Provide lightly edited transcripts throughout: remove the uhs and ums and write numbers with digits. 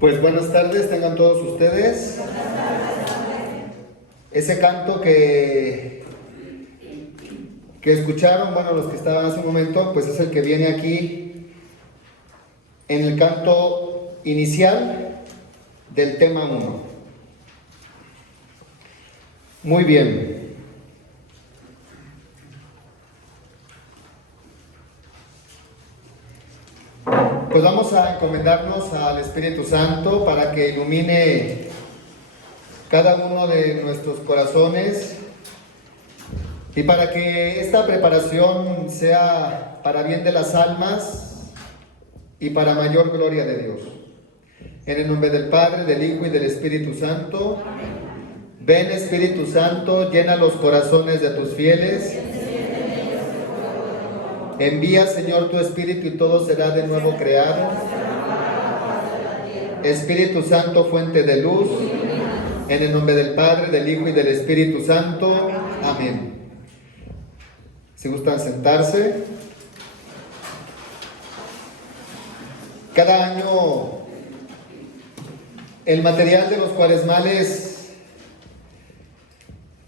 Pues buenas tardes, tengan todos ustedes. Ese canto que escucharon, bueno, los que estaban hace un momento, pues es el que viene aquí en el canto inicial del tema 1. Muy bien. Pues vamos a encomendarnos al Espíritu Santo para que ilumine cada uno de nuestros corazones y para que esta preparación sea para bien de las almas y para mayor gloria de Dios. En el nombre del Padre, del Hijo y del Espíritu Santo. Ven, Espíritu Santo, llena los corazones de tus fieles. Envía, Señor, tu Espíritu y todo será de nuevo creado. Espíritu Santo, fuente de luz. En el nombre del Padre, del Hijo y del Espíritu Santo. Amén. Si gustan sentarse. Cada año el material de los cuaresmales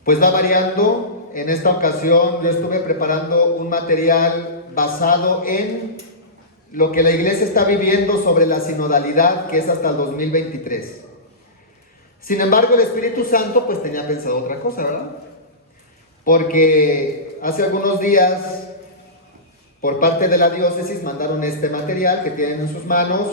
pues va variando. En esta ocasión yo estuve preparando un material basado en lo que la iglesia está viviendo sobre la sinodalidad, que es hasta el 2023. Sin embargo, el Espíritu Santo pues tenía pensado otra cosa, ¿verdad? Porque hace algunos días, por parte de la diócesis, mandaron este material que tienen en sus manos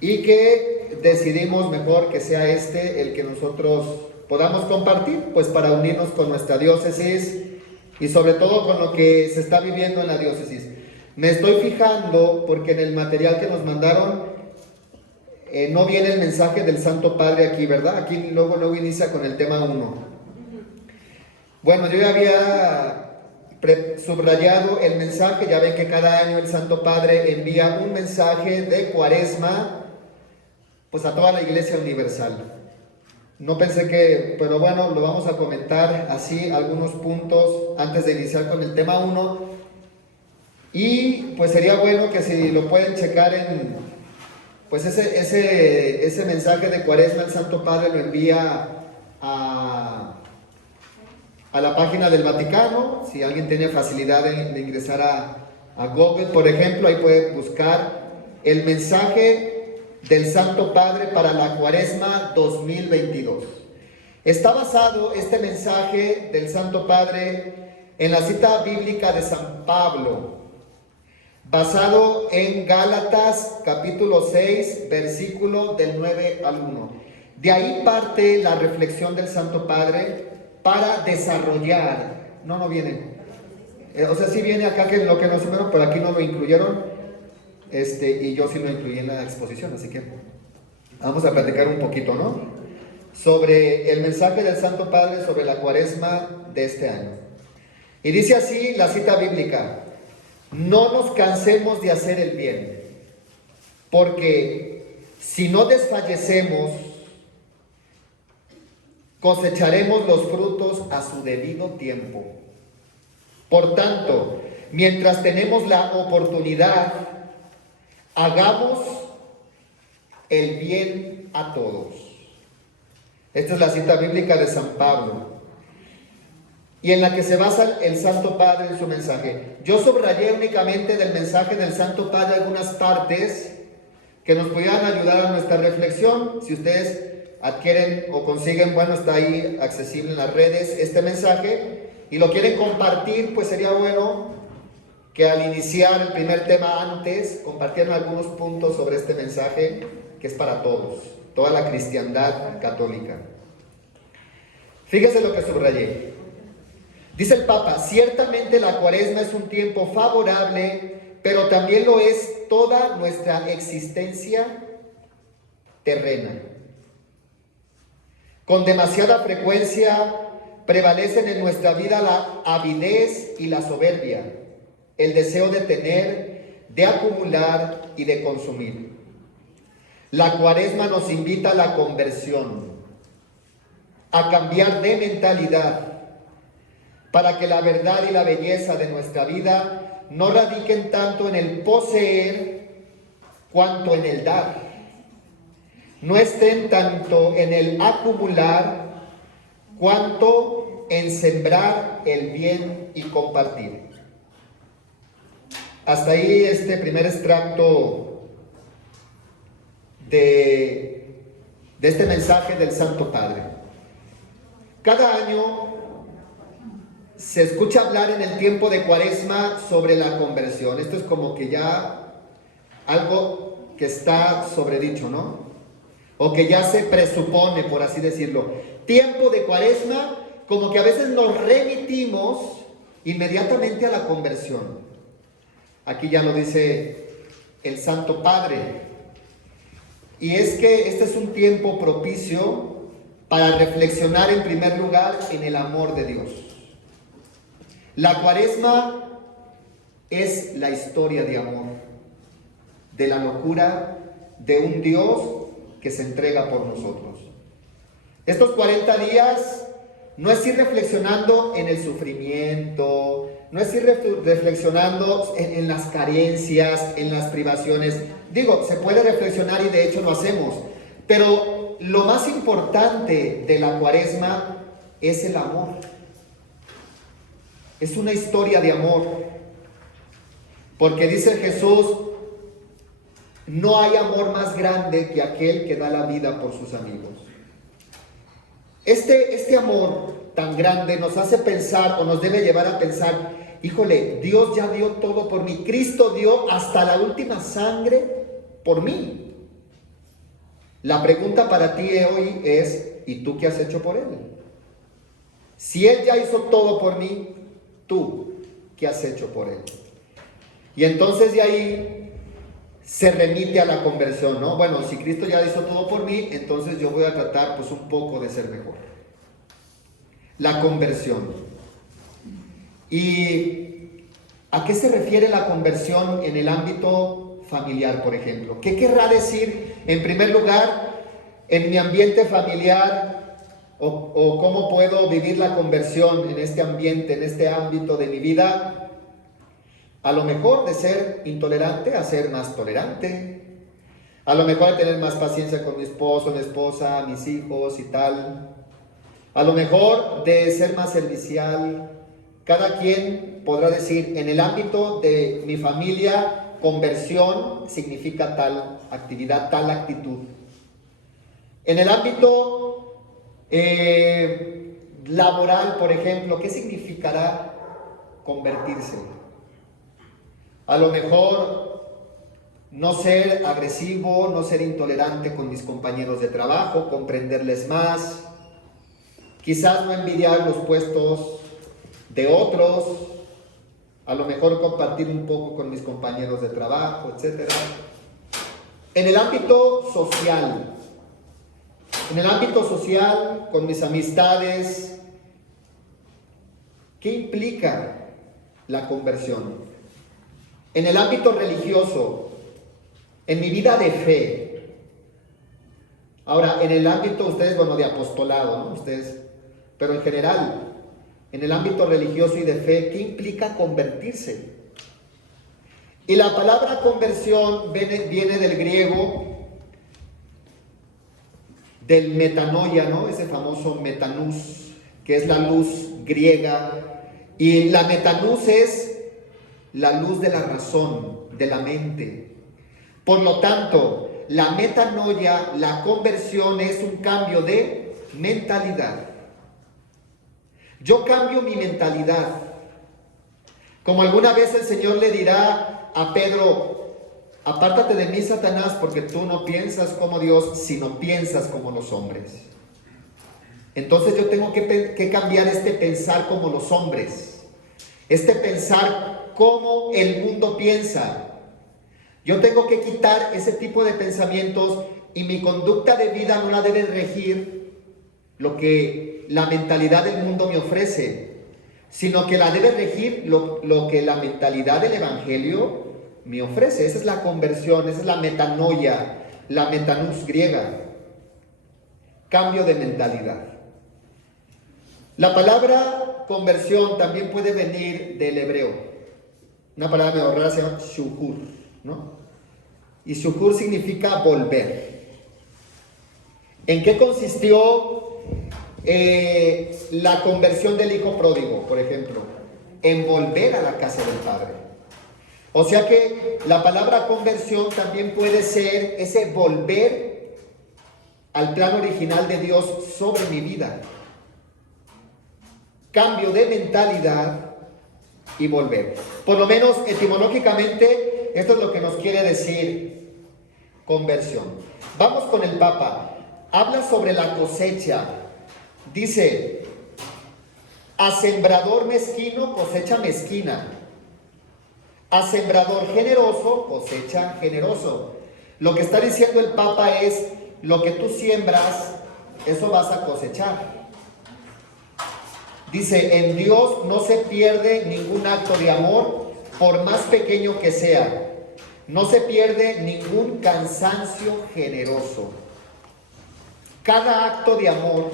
y que decidimos mejor que sea este el que nosotros podamos compartir, pues para unirnos con nuestra diócesis y sobre todo con lo que se está viviendo en la diócesis. Me estoy fijando porque en el material que nos mandaron no viene el mensaje del Santo Padre aquí, ¿verdad? Aquí luego inicia con el tema 1. Bueno, yo ya había subrayado el mensaje. Ya ven que cada año el Santo Padre envía un mensaje de Cuaresma pues a toda la Iglesia universal. No pensé que, pero bueno, lo vamos a comentar así, algunos puntos antes de iniciar con el tema 1. Y pues sería bueno que si lo pueden checar en, pues ese mensaje de Cuaresma, el Santo Padre lo envía a la página del Vaticano. Si alguien tiene facilidad de ingresar a Google, por ejemplo, ahí puede buscar el mensaje del Santo Padre para la Cuaresma 2022. Está basado este mensaje del Santo Padre en la cita bíblica de San Pablo, basado en Gálatas capítulo 6, versículo del 9 al 1. De ahí parte la reflexión del Santo Padre para desarrollar. No viene. O sea, sí viene acá que lo que nos hicieron, pero aquí no lo incluyeron. Y yo sí lo incluí en la exposición, así que vamos a platicar un poquito, ¿no? Sobre el mensaje del Santo Padre sobre la Cuaresma de este año. Y dice así la cita bíblica: no nos cansemos de hacer el bien, porque si no desfallecemos, cosecharemos los frutos a su debido tiempo. Por tanto, mientras tenemos la oportunidad, hagamos el bien a todos. Esta es la cita bíblica de San Pablo y en la que se basa el Santo Padre en su mensaje. Yo subrayé únicamente del mensaje del Santo Padre algunas partes que nos pudieran ayudar a nuestra reflexión. Si ustedes adquieren o consiguen, bueno, está ahí accesible en las redes este mensaje y lo quieren compartir, pues sería bueno que al iniciar el primer tema antes compartieran algunos puntos sobre este mensaje que es para todos, toda la cristiandad católica. Fíjese lo que subrayé. Dice el Papa: ciertamente la Cuaresma es un tiempo favorable, pero también lo es toda nuestra existencia terrena. Con demasiada frecuencia prevalecen en nuestra vida la avidez y la soberbia, el deseo de tener, de acumular y de consumir. La Cuaresma nos invita a la conversión, a cambiar de mentalidad, para que la verdad y la belleza de nuestra vida no radiquen tanto en el poseer cuanto en el dar. no estén tanto en el acumular cuanto en sembrar el bien y compartir. Hasta ahí este primer extracto de este mensaje del Santo Padre. Cada año se escucha hablar en el tiempo de Cuaresma sobre la conversión. Esto es como que ya algo que está sobredicho, ¿no? O que ya se presupone, por así decirlo. Tiempo de Cuaresma, como que a veces nos remitimos inmediatamente a la conversión. Aquí ya lo dice el Santo Padre. Y es que este es un tiempo propicio para reflexionar en primer lugar en el amor de Dios. La Cuaresma es la historia de amor, de la locura de un Dios que se entrega por nosotros. Estos 40 días no es ir reflexionando en el sufrimiento, no es ir reflexionando en las carencias, en las privaciones. Digo, se puede reflexionar y de hecho lo hacemos, pero lo más importante de la Cuaresma es el amor. Es una historia de amor, porque dice Jesús, no hay amor más grande que aquel que da la vida por sus amigos. Este amor tan grande nos hace pensar o nos debe llevar a pensar, híjole, Dios ya dio todo por mí. Cristo dio hasta la última sangre por mí. La pregunta para ti hoy es, ¿y tú qué has hecho por Él? Si Él ya hizo todo por mí, ¿tú qué has hecho por Él? Y entonces de ahí se remite a la conversión, ¿no? Bueno, si Cristo ya hizo todo por mí, entonces yo voy a tratar pues un poco de ser mejor. La conversión. ¿Y a qué se refiere la conversión en el ámbito familiar, por ejemplo? ¿Qué querrá decir, en primer lugar, en mi ambiente familiar o cómo puedo vivir la conversión en este ambiente, en este ámbito de mi vida? A lo mejor de ser intolerante a ser más tolerante. A lo mejor de tener más paciencia con mi esposo, mi esposa, mis hijos y tal. A lo mejor de ser más servicial. Cada quien podrá decir, en el ámbito de mi familia, conversión significa tal actividad, tal actitud. En el ámbito laboral, por ejemplo, ¿qué significará convertirse? A lo mejor no ser agresivo, no ser intolerante con mis compañeros de trabajo, comprenderles más, quizás no envidiar los puestos de otros, a lo mejor compartir un poco con mis compañeros de trabajo, etc. En el ámbito social, con mis amistades, ¿qué implica la conversión? En el ámbito religioso, en mi vida de fe. Ahora, en el ámbito, ustedes, bueno, de apostolado, ¿no? Ustedes, pero en general, en el ámbito religioso y de fe, ¿qué implica convertirse? Y la palabra conversión viene del griego, del metanoia, ¿no? Ese famoso metanús, que es la luz griega. Y la metanús es la luz de la razón, de la mente. Por lo tanto, la metanoia, la conversión es un cambio de mentalidad. Yo cambio mi mentalidad. Como alguna vez el Señor le dirá a Pedro, apártate de mí, Satanás, porque tú no piensas como Dios, sino piensas como los hombres. Entonces yo tengo que cambiar este pensar como los hombres, este pensar como el mundo piensa. Yo tengo que quitar ese tipo de pensamientos y mi conducta de vida no la debe regir lo que la mentalidad del mundo me ofrece, sino que la debe regir lo que la mentalidad del Evangelio me ofrece. Esa es la conversión, esa es la metanoia, la metanús griega. Cambio de mentalidad. La palabra conversión también puede venir del hebreo. Una palabra medio rara se llama shukur, ¿no? Y shukur significa volver. ¿En qué consistió la conversión del hijo pródigo, por ejemplo? En volver a la casa del Padre. O sea que la palabra conversión también puede ser ese volver al plan original de Dios sobre mi vida. Cambio de mentalidad y volver. Por lo menos etimológicamente, esto es lo que nos quiere decir conversión. Vamos con el Papa. Habla sobre la cosecha. Dice, a sembrador mezquino, cosecha mezquina. A sembrador generoso, cosecha generoso. Lo que está diciendo el Papa es, lo que tú siembras, eso vas a cosechar. Dice, en Dios no se pierde ningún acto de amor, por más pequeño que sea. No se pierde ningún cansancio generoso. Cada acto de amor,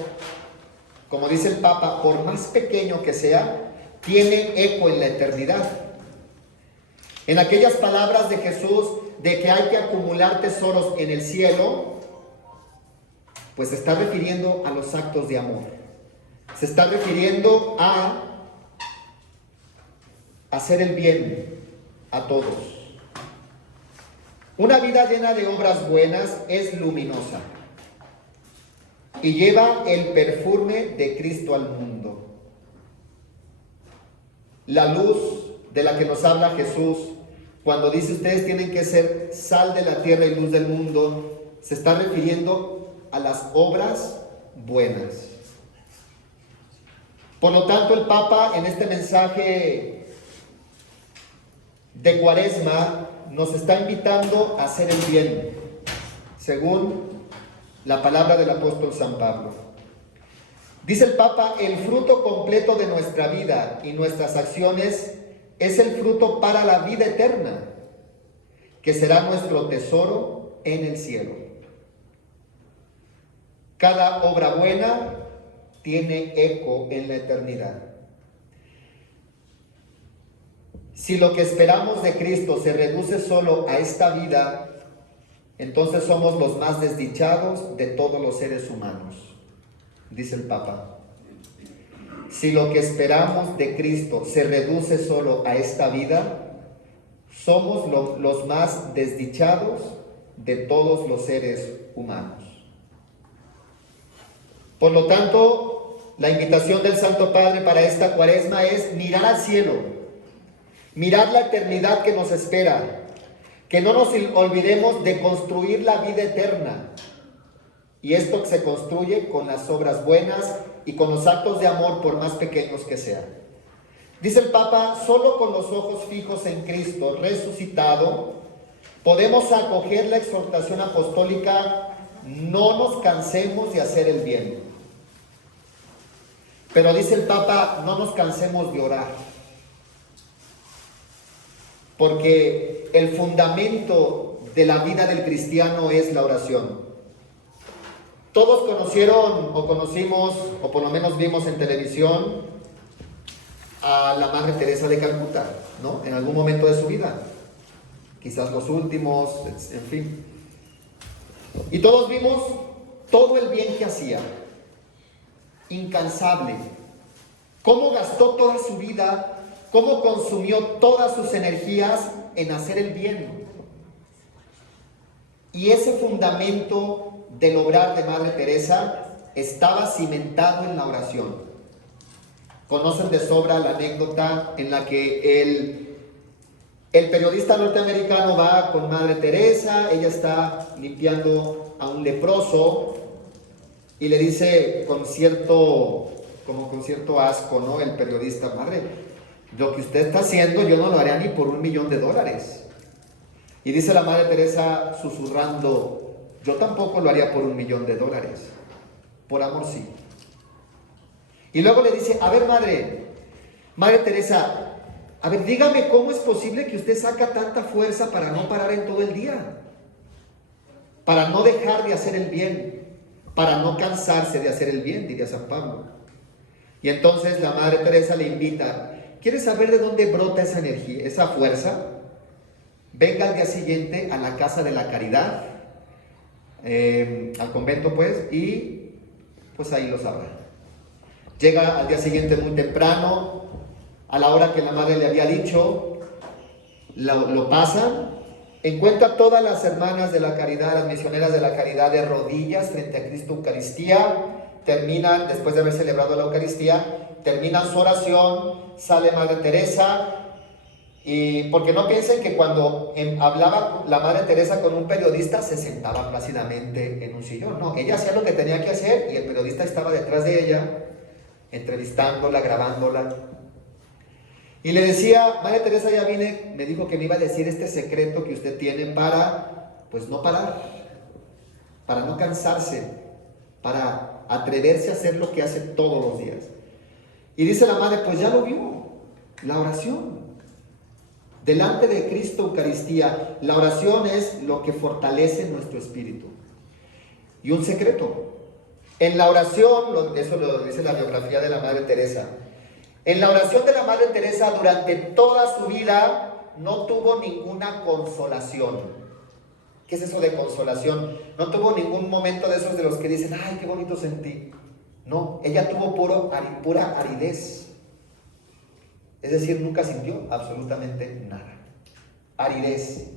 como dice el Papa, por más pequeño que sea, tiene eco en la eternidad. En aquellas palabras de Jesús de que hay que acumular tesoros en el cielo, pues se está refiriendo a los actos de amor. Se está refiriendo a hacer el bien a todos. Una vida llena de obras buenas es luminosa y lleva el perfume de Cristo al mundo. La luz de la que nos habla Jesús, cuando dice ustedes tienen que ser sal de la tierra y luz del mundo, se está refiriendo a las obras buenas. Por lo tanto, el Papa en este mensaje de Cuaresma nos está invitando a hacer el bien, según la palabra del apóstol San Pablo. Dice el Papa, el fruto completo de nuestra vida y nuestras acciones es el fruto para la vida eterna, que será nuestro tesoro en el cielo. Cada obra buena tiene eco en la eternidad. Si lo que esperamos de Cristo se reduce solo a esta vida, entonces somos los más desdichados de todos los seres humanos, dice el Papa. Si lo que esperamos de Cristo se reduce solo a esta vida, somos los más desdichados de todos los seres humanos. Por lo tanto, la invitación del Santo Padre para esta Cuaresma es mirar al cielo, mirar la eternidad que nos espera, que no nos olvidemos de construir la vida eterna. Y esto se construye con las obras buenas y con los actos de amor, por más pequeños que sean. Dice el Papa, solo con los ojos fijos en Cristo resucitado, podemos acoger la exhortación apostólica, no nos cansemos de hacer el bien. Pero dice el Papa, no nos cansemos de orar. Porque el fundamento de la vida del cristiano es la oración. Todos conocieron o conocimos, o por lo menos vimos en televisión, a la Madre Teresa de Calcuta, ¿no? En algún momento de su vida. Quizás los últimos, en fin. Y todos vimos todo el bien que hacía. Incansable. Cómo gastó toda su vida, cómo consumió todas sus energías en hacer el bien. Y ese fundamento del obrar de Madre Teresa estaba cimentado en la oración. Conocen de sobra la anécdota en la que el periodista norteamericano va con Madre Teresa, ella está limpiando a un leproso y le dice con cierto asco, ¿no? El periodista, madre, lo que usted está haciendo yo no lo haría ni por $1,000,000. Y dice la Madre Teresa susurrando, yo tampoco lo haría por $1,000,000, por amor sí. Y luego le dice, a ver Madre Teresa, a ver, dígame cómo es posible que usted saca tanta fuerza para no parar en todo el día, para no dejar de hacer el bien, para no cansarse de hacer el bien, diría San Pablo. Y entonces la Madre Teresa le invita, ¿quieres saber de dónde brota esa energía, esa fuerza? Venga al día siguiente a la Casa de la Caridad al convento pues, y pues ahí los abra. Llega al día siguiente muy temprano, a la hora que la madre le había dicho, lo pasan, encuentra a todas las hermanas de la caridad, las misioneras de la caridad de rodillas frente a Cristo Eucaristía, terminan, después de haber celebrado la Eucaristía, terminan su oración, sale Madre Teresa, y porque no piensen que cuando hablaba la Madre Teresa con un periodista se sentaba plácidamente en un sillón, no, ella hacía lo que tenía que hacer y el periodista estaba detrás de ella, entrevistándola, grabándola. Y le decía, Madre Teresa, ya vine, me dijo que me iba a decir este secreto que usted tiene para, pues no parar, para no cansarse, para atreverse a hacer lo que hace todos los días. Y dice la madre, pues ya lo vio, la oración. Delante de Cristo Eucaristía, la oración es lo que fortalece nuestro espíritu. Y un secreto, en la oración, eso lo dice la biografía de la Madre Teresa, en la oración de la Madre Teresa durante toda su vida no tuvo ninguna consolación. ¿Qué es eso de consolación? No tuvo ningún momento de esos de los que dicen, ay, qué bonito sentí. No, ella tuvo pura aridez. Es decir, nunca sintió absolutamente nada. Aridez.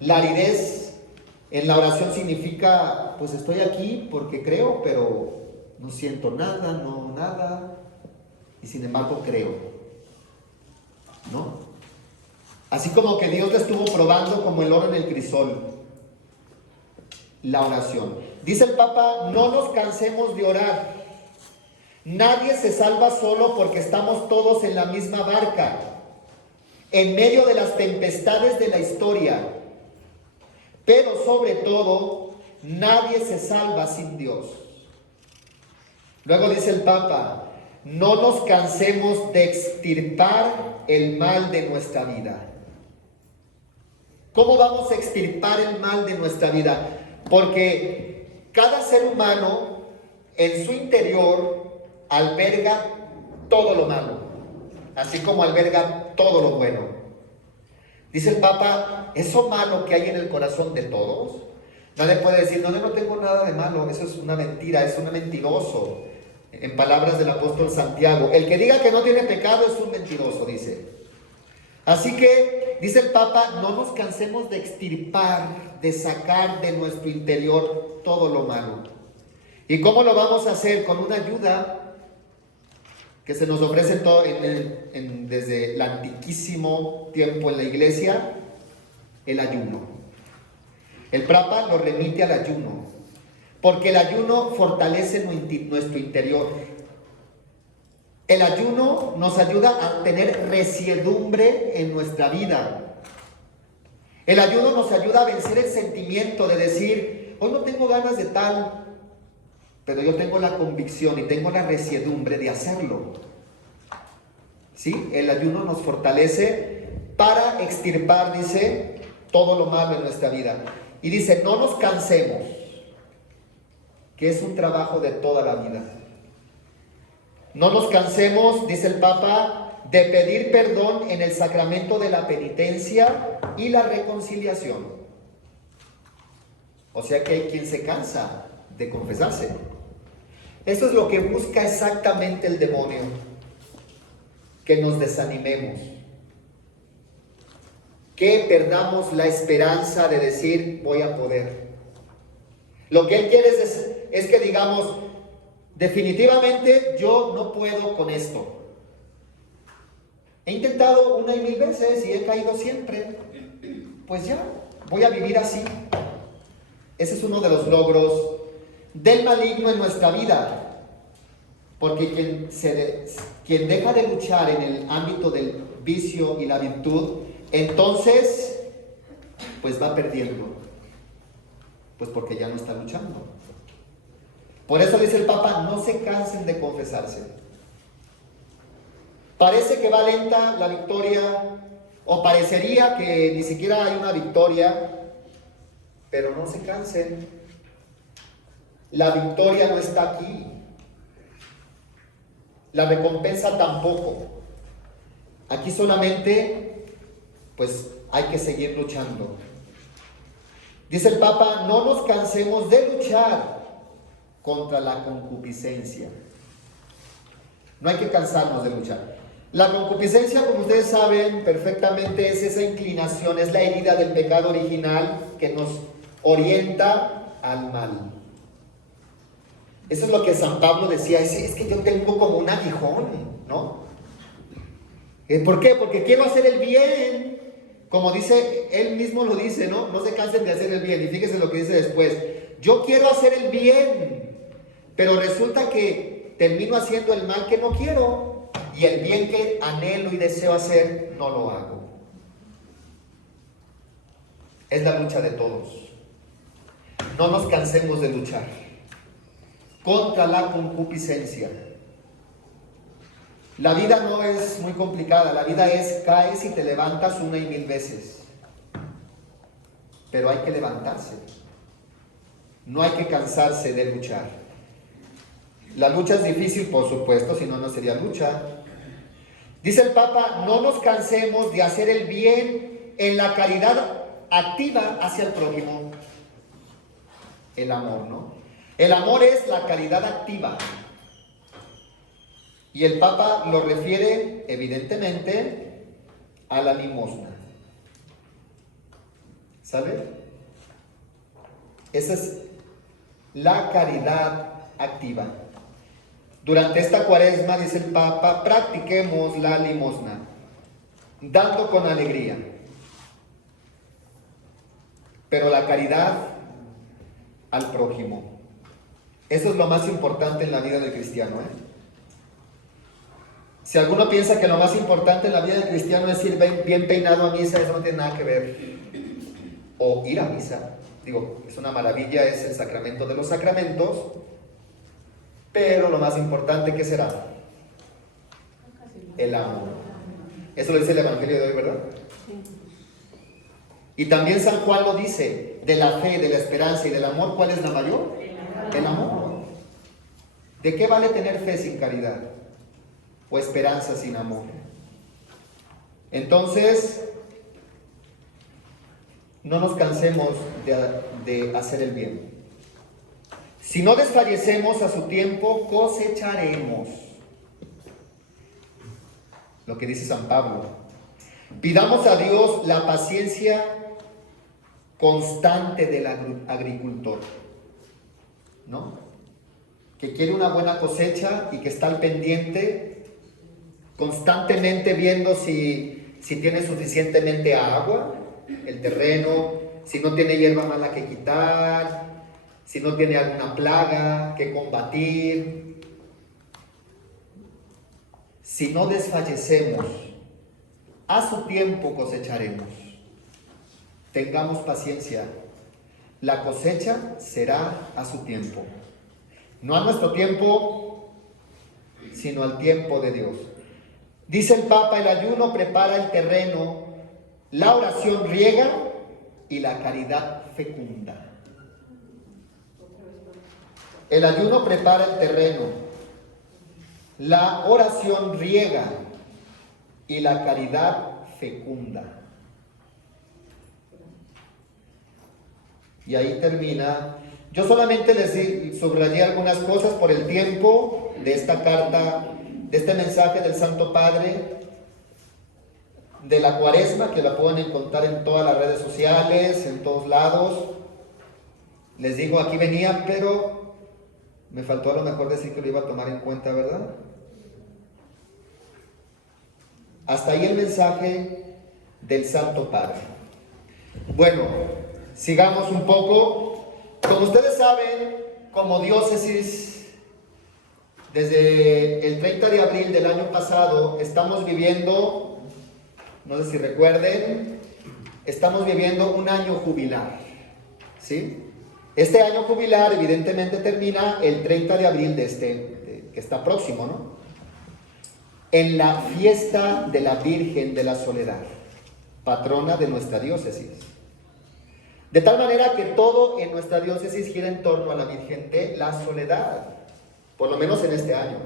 La aridez en la oración significa, pues estoy aquí porque creo, pero no siento nada, no nada. Y sin embargo creo, ¿no? Así como que Dios la estuvo probando como el oro en el crisol, la oración. Dice el Papa, no nos cansemos de orar. Nadie se salva solo porque estamos todos en la misma barca, en medio de las tempestades de la historia. Pero sobre todo, nadie se salva sin Dios. Luego dice el Papa, no nos cansemos de extirpar el mal de nuestra vida. ¿Cómo vamos a extirpar el mal de nuestra vida? Porque cada ser humano en su interior alberga todo lo malo, así como alberga todo lo bueno. Dice el Papa, eso malo que hay en el corazón de todos, nadie puede decir, no, yo no tengo nada de malo, eso es una mentira, es un mentiroso. En palabras del apóstol Santiago, el que diga que no tiene pecado es un mentiroso, dice. Así que, dice el Papa, no nos cansemos de extirpar, de sacar de nuestro interior todo lo malo. ¿Y cómo lo vamos a hacer? Con una ayuda que se nos ofrece desde el antiquísimo tiempo en la iglesia, el ayuno. El Papa lo remite al ayuno, porque el ayuno fortalece nuestro interior. El ayuno nos ayuda a tener resiedumbre en nuestra vida. El ayuno nos ayuda a vencer el sentimiento de decir, hoy no tengo ganas de tal, pero yo tengo la convicción y tengo la resiedumbre de hacerlo. ¿Sí? El ayuno nos fortalece para extirpar, dice, todo lo malo en nuestra vida. Y dice, no nos cansemos, que es un trabajo de toda la vida. No nos cansemos, dice el Papa, de pedir perdón en el sacramento de la penitencia y la reconciliación. O sea que hay quien se cansa de confesarse. Eso es lo que busca exactamente el demonio, que nos desanimemos, que perdamos la esperanza de decir voy a poder. Lo que él quiere es que digamos, definitivamente yo no puedo con esto. He intentado una y mil veces y he caído siempre. Pues ya, voy a vivir así. Ese es uno de los logros del maligno en nuestra vida. Porque quien deja de luchar en el ámbito del vicio y la virtud, entonces, pues va perdiendo. Pues porque ya no está luchando. Por eso dice el Papa, no se cansen de confesarse. Parece que va lenta la victoria, o parecería que ni siquiera hay una victoria, pero no se cansen. La victoria no está aquí. La recompensa tampoco. Aquí solamente, pues, hay que seguir luchando. Dice el Papa, no nos cansemos de luchar contra la concupiscencia. No hay que cansarnos de luchar. La concupiscencia, como ustedes saben perfectamente, es esa inclinación, es la herida del pecado original que nos orienta al mal. Eso es lo que San Pablo decía, es que yo tengo como un aguijón, ¿no? ¿Por qué? Porque quiero hacer el bien, como dice, él mismo lo dice, ¿no? No se cansen de hacer el bien, y fíjense lo que dice después, yo quiero hacer el bien, pero resulta que termino haciendo el mal que no quiero, y el bien que anhelo y deseo hacer, no lo hago. Es la lucha de todos. No nos cansemos de luchar contra la concupiscencia. La vida no es muy complicada, la vida es caes y te levantas 1 y 1000 veces. Pero hay que levantarse. No hay que cansarse de luchar. La lucha es difícil, por supuesto, si no, no sería lucha. Dice el Papa, no nos cansemos de hacer el bien en la caridad activa hacia el prójimo. El amor, ¿no? El amor es la caridad activa. Y el Papa lo refiere, evidentemente, a la limosna. ¿Sabe? Esa es la caridad activa. Durante esta cuaresma, dice el Papa, practiquemos la limosna, dando con alegría. Pero la caridad al prójimo. Eso es lo más importante en la vida del cristiano, ¿eh? Si alguno piensa que lo más importante en la vida del cristiano es ir bien peinado a misa, eso no tiene nada que ver. O ir a misa. Digo, es una maravilla, es el sacramento de los sacramentos. Pero lo más importante, ¿qué será? El amor. Eso lo dice el Evangelio de hoy, ¿verdad? Y también San Juan lo dice, de la fe, de la esperanza y del amor, ¿cuál es la mayor? El amor. ¿De qué vale tener fe sin caridad? O esperanza sin amor. Entonces, no nos cansemos de hacer el bien. Si no desfallecemos a su tiempo, cosecharemos. Lo que dice San Pablo. Pidamos a Dios la paciencia constante del agricultor, ¿no? Que quiere una buena cosecha y que está al pendiente, constantemente viendo si tiene suficientemente agua, el terreno, si no tiene hierba mala que quitar, si no tiene alguna plaga que combatir. Si no desfallecemos, a su tiempo cosecharemos. Tengamos paciencia. La cosecha será a su tiempo. No a nuestro tiempo, sino al tiempo de Dios. Dice el Papa, el ayuno prepara el terreno, la oración riega y la caridad fecunda. El ayuno prepara el terreno, la oración riega y la caridad fecunda. Y ahí termina. Yo solamente les subrayé algunas cosas por el tiempo de esta carta, de este mensaje del Santo Padre, de la Cuaresma, que la pueden encontrar en todas las redes sociales, en todos lados. Les digo, aquí venía, pero me faltó a lo mejor decir que lo iba a tomar en cuenta, ¿verdad? Hasta ahí el mensaje del Santo Padre. Bueno, sigamos un poco. Como ustedes saben, como diócesis, desde el 30 de abril del año pasado, estamos viviendo, no sé si recuerden, estamos viviendo un año jubilar, ¿sí? Este año jubilar evidentemente termina el 30 de abril que está próximo, ¿no? En la fiesta de la Virgen de la Soledad, patrona de nuestra diócesis. De tal manera que todo en nuestra diócesis gira en torno a la Virgen de la Soledad, por lo menos en este año.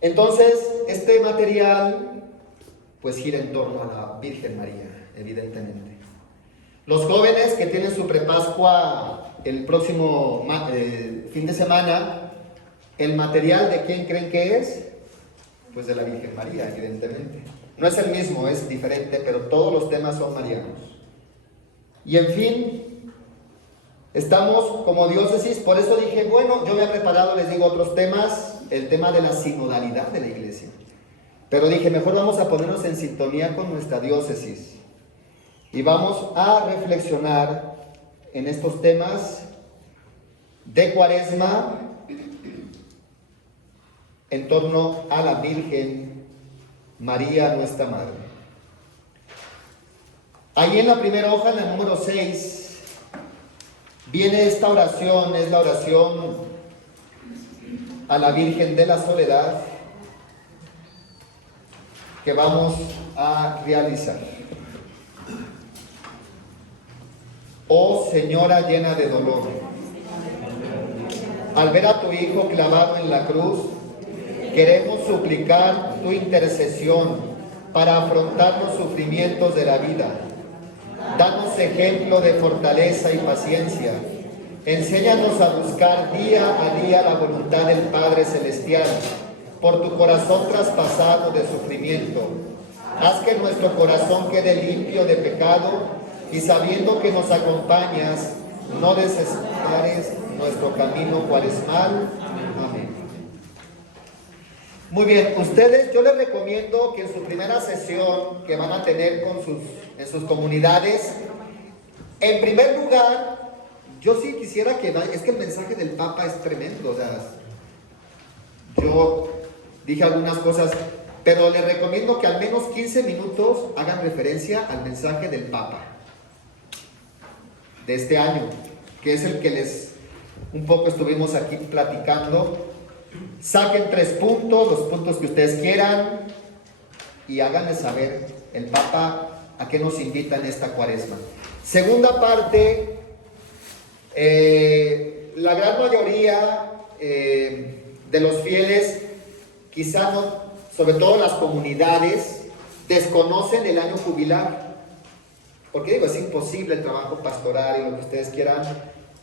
Entonces, este material pues gira en torno a la Virgen María, evidentemente. Los jóvenes que tienen su prepascua el próximo fin de semana, ¿el material de quién creen que es? Pues de la Virgen María, evidentemente. No es el mismo, es diferente, pero todos los temas son marianos. Y en fin, estamos como diócesis, por eso dije, bueno, yo me he preparado, les digo, otros temas, el tema de la sinodalidad de la iglesia. Pero dije, mejor vamos a ponernos en sintonía con nuestra diócesis. Y vamos a reflexionar en estos temas de Cuaresma en torno a la Virgen María, nuestra Madre. Ahí en la primera hoja, en el número 6, viene esta oración, es la oración a la Virgen de la Soledad que vamos a realizar. Oh Señora llena de dolor, al ver a tu Hijo clavado en la cruz, queremos suplicar tu intercesión para afrontar los sufrimientos de la vida. Danos ejemplo de fortaleza y paciencia. Enséñanos a buscar día a día la voluntad del Padre Celestial, por tu corazón traspasado de sufrimiento. Haz que nuestro corazón quede limpio de pecado y sabiendo que nos acompañas, no desesperes nuestro camino cuaresmal. Amén. Muy bien, ustedes, yo les recomiendo que en su primera sesión que van a tener en sus comunidades, en primer lugar, yo sí quisiera es que el mensaje del Papa es tremendo, o sea, yo dije algunas cosas, pero les recomiendo que al menos 15 minutos hagan referencia al mensaje del Papa de este año, que es el que un poco estuvimos aquí platicando. Saquen 3 puntos, los puntos que ustedes quieran, y háganle saber el Papa a qué nos invita en esta Cuaresma. Segunda parte, la gran mayoría de los fieles, quizá no, sobre todo las comunidades, desconocen el año jubilar. Porque digo, es imposible el trabajo pastoral y lo que ustedes quieran,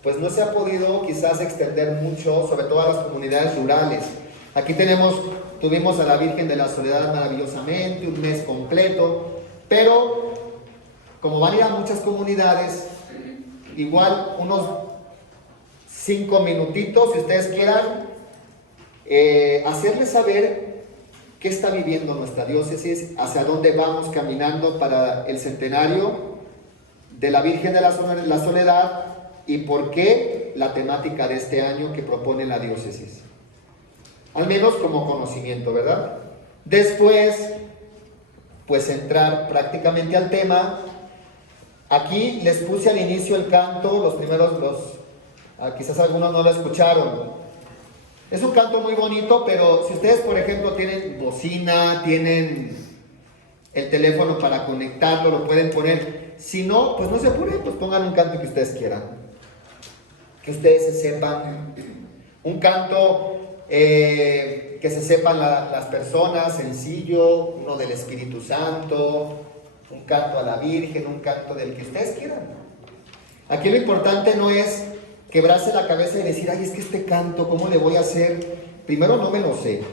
pues no se ha podido quizás extender mucho, sobre todo a las comunidades rurales. Aquí tuvimos a la Virgen de la Soledad maravillosamente, un mes completo, pero como van a ir a muchas comunidades, igual unos 5 minutitos, si ustedes quieran, hacerles saber qué está viviendo nuestra diócesis, hacia dónde vamos caminando para el centenario de la Virgen de la Soledad y por qué la temática de este año que propone la diócesis. Al menos como conocimiento, ¿verdad? Después, pues entrar prácticamente al tema. Aquí les puse al inicio el canto, los primeros, quizás algunos no lo escucharon. Es un canto muy bonito, pero si ustedes, por ejemplo, tienen bocina, tienen el teléfono para conectarlo, lo pueden poner. Si no, pues no se apuren, pues pongan un canto que ustedes quieran. Que ustedes se sepan. Un canto que se sepan las personas, sencillo, uno del Espíritu Santo, un canto a la Virgen, un canto del que ustedes quieran. Aquí lo importante no es quebrarse la cabeza y decir, ay, es que este canto, ¿cómo le voy a hacer? Primero, no me lo sé.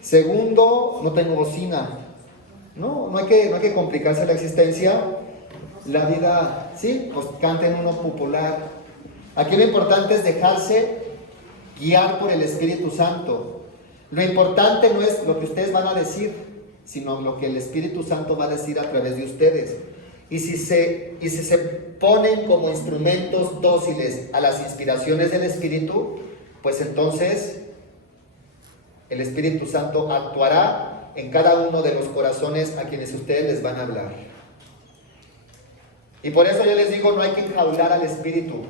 Segundo, no tengo bocina. No hay que complicarse la existencia. La vida, sí, pues canten uno popular. Aquí lo importante es dejarse guiar por el Espíritu Santo. Lo importante no es lo que ustedes van a decir, sino lo que el Espíritu Santo va a decir a través de ustedes. Y si se ponen como instrumentos dóciles a las inspiraciones del Espíritu, pues entonces el Espíritu Santo actuará en cada uno de los corazones a quienes ustedes les van a hablar. Y por eso yo les digo, no hay que enjaular al Espíritu.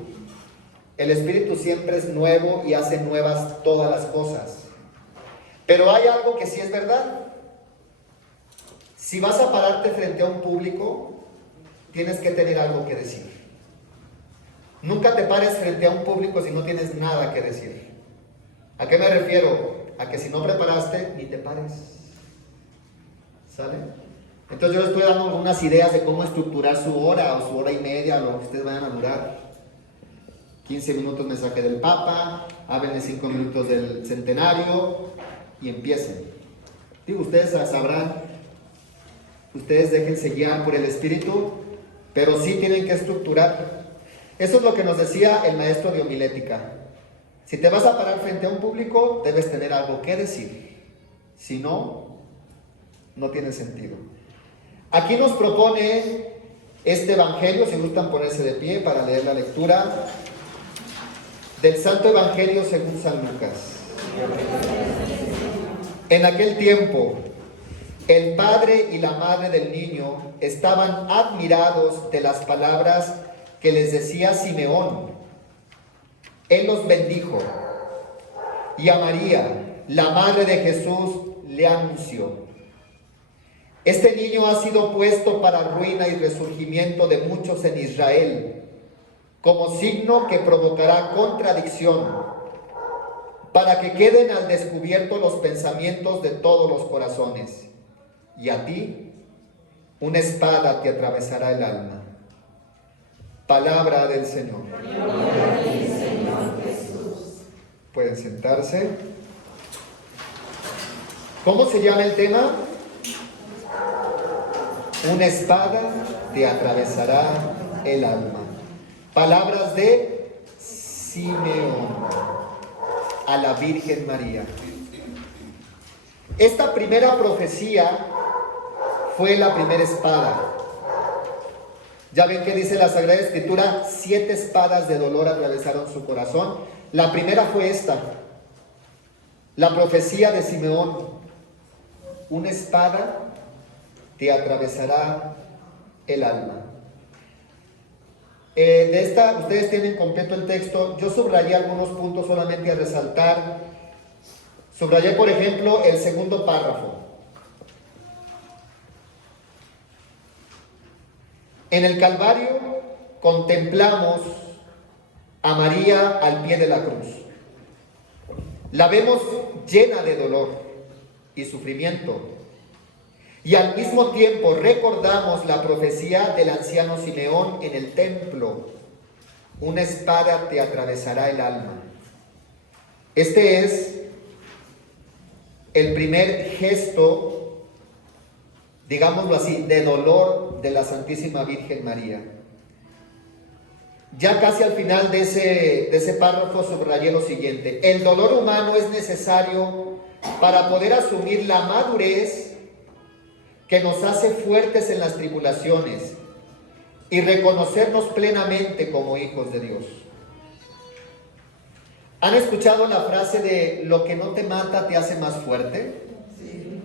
El Espíritu siempre es nuevo y hace nuevas todas las cosas. Pero hay algo que sí es verdad. Si vas a pararte frente a un público, tienes que tener algo que decir. Nunca te pares frente a un público si no tienes nada que decir. ¿A qué me refiero? A que si no preparaste, ni te pares. ¿Sale? Entonces yo les estoy dando algunas ideas de cómo estructurar su hora o su hora y media, lo que ustedes vayan a durar. 15 minutos mensaje del Papa, háblenle 5 minutos del centenario y empiecen. Digo, ustedes sabrán, ustedes déjense guiar por el Espíritu, pero sí tienen que estructurar. Eso es lo que nos decía el maestro de homilética. Si te vas a parar frente a un público, debes tener algo que decir. Si no, no tiene sentido. Aquí nos propone este evangelio, si gustan ponerse de pie para leer la lectura del Santo Evangelio según San Lucas. En aquel tiempo, el padre y la madre del niño estaban admirados de las palabras que les decía Simeón. Él los bendijo y a María, la madre de Jesús, le anunció: este niño ha sido puesto para ruina y resurgimiento de muchos en Israel, como signo que provocará contradicción, para que queden al descubierto los pensamientos de todos los corazones. Y a ti, una espada te atravesará el alma. Palabra del Señor. Gloria a ti, Señor Jesús. Pueden sentarse. ¿Cómo se llama el tema? Una espada te atravesará el alma. Palabras de Simeón a la Virgen María. Esta primera profecía fue la primera espada. Ya ven que dice la Sagrada Escritura, 7 espadas de dolor atravesaron su corazón. La primera fue esta, la profecía de Simeón. Una espada te atravesará el alma. De esta, ustedes tienen completo el texto. Yo subrayé algunos puntos solamente a resaltar. Subrayé, por ejemplo, el segundo párrafo. En el Calvario contemplamos a María al pie de la cruz. La vemos llena de dolor y sufrimiento. Y al mismo tiempo recordamos la profecía del anciano Simeón en el templo: una espada te atravesará el alma. Este es el primer gesto, digámoslo así, de dolor de la Santísima Virgen María. Ya casi al final de ese párrafo subrayé lo siguiente: el dolor humano es necesario para poder asumir la madurez que nos hace fuertes en las tribulaciones y reconocernos plenamente como hijos de Dios. ¿Han escuchado la frase de lo que no te mata te hace más fuerte? Sí.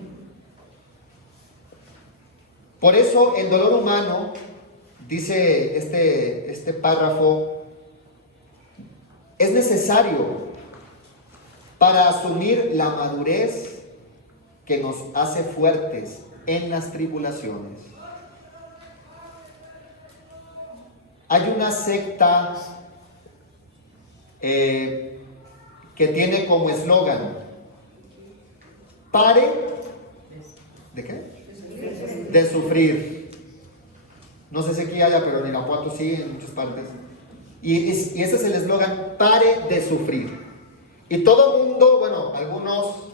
Por eso el dolor humano, dice este párrafo, es necesario para asumir la madurez que nos hace fuertes en las tribulaciones. Hay una secta que tiene como eslogan: pare ¿de qué? De sufrir. No sé si aquí haya, pero en Irapuato sí, en muchas partes. Y ese es el eslogan: pare de sufrir. Y todo el mundo, bueno, algunos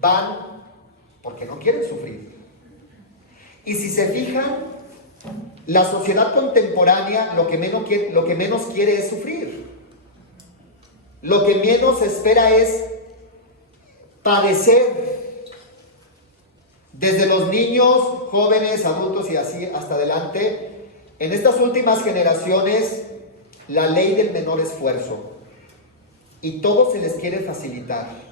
van porque no quieren sufrir. Y si se fijan, la sociedad contemporánea lo que menos quiere es sufrir. Lo que menos espera es padecer. Desde los niños, jóvenes, adultos y así hasta adelante, en estas últimas generaciones, la ley del menor esfuerzo. Y todo se les quiere facilitar.